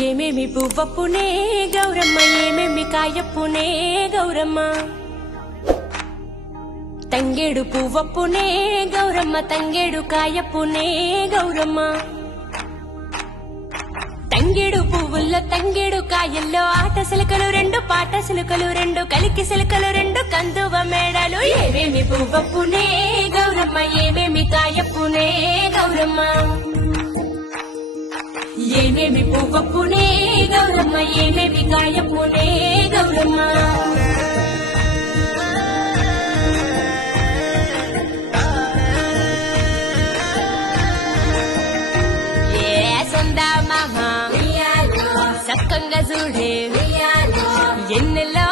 ఏమేమి పువ్వప్పునే గౌరమ్మ ఏమేమి కాయప్పునే గౌరమ్మ తంగేడు పువ్వప్పునే గౌరమ్మ తంగేడు కాయప్పునే గౌరమ్మ తంగేడు పువ్వుల్లో తంగేడు కాయల్లో ఆట సిలకలు రెండు పాట సిలకలు రెండు కలికి సిలకలు రెండు కందువ మేడలు ఏమేమి పువ్వప్పునే గౌరమ్మ ఏమేమి కాయప్పునే గౌరమ్మ ఏమేమి పువ్వప్పునే గౌరమ్మ ఏమేమి కాయప్పునే గౌరమ్మ సక్కంగా చూడే ఎన్నెల్లో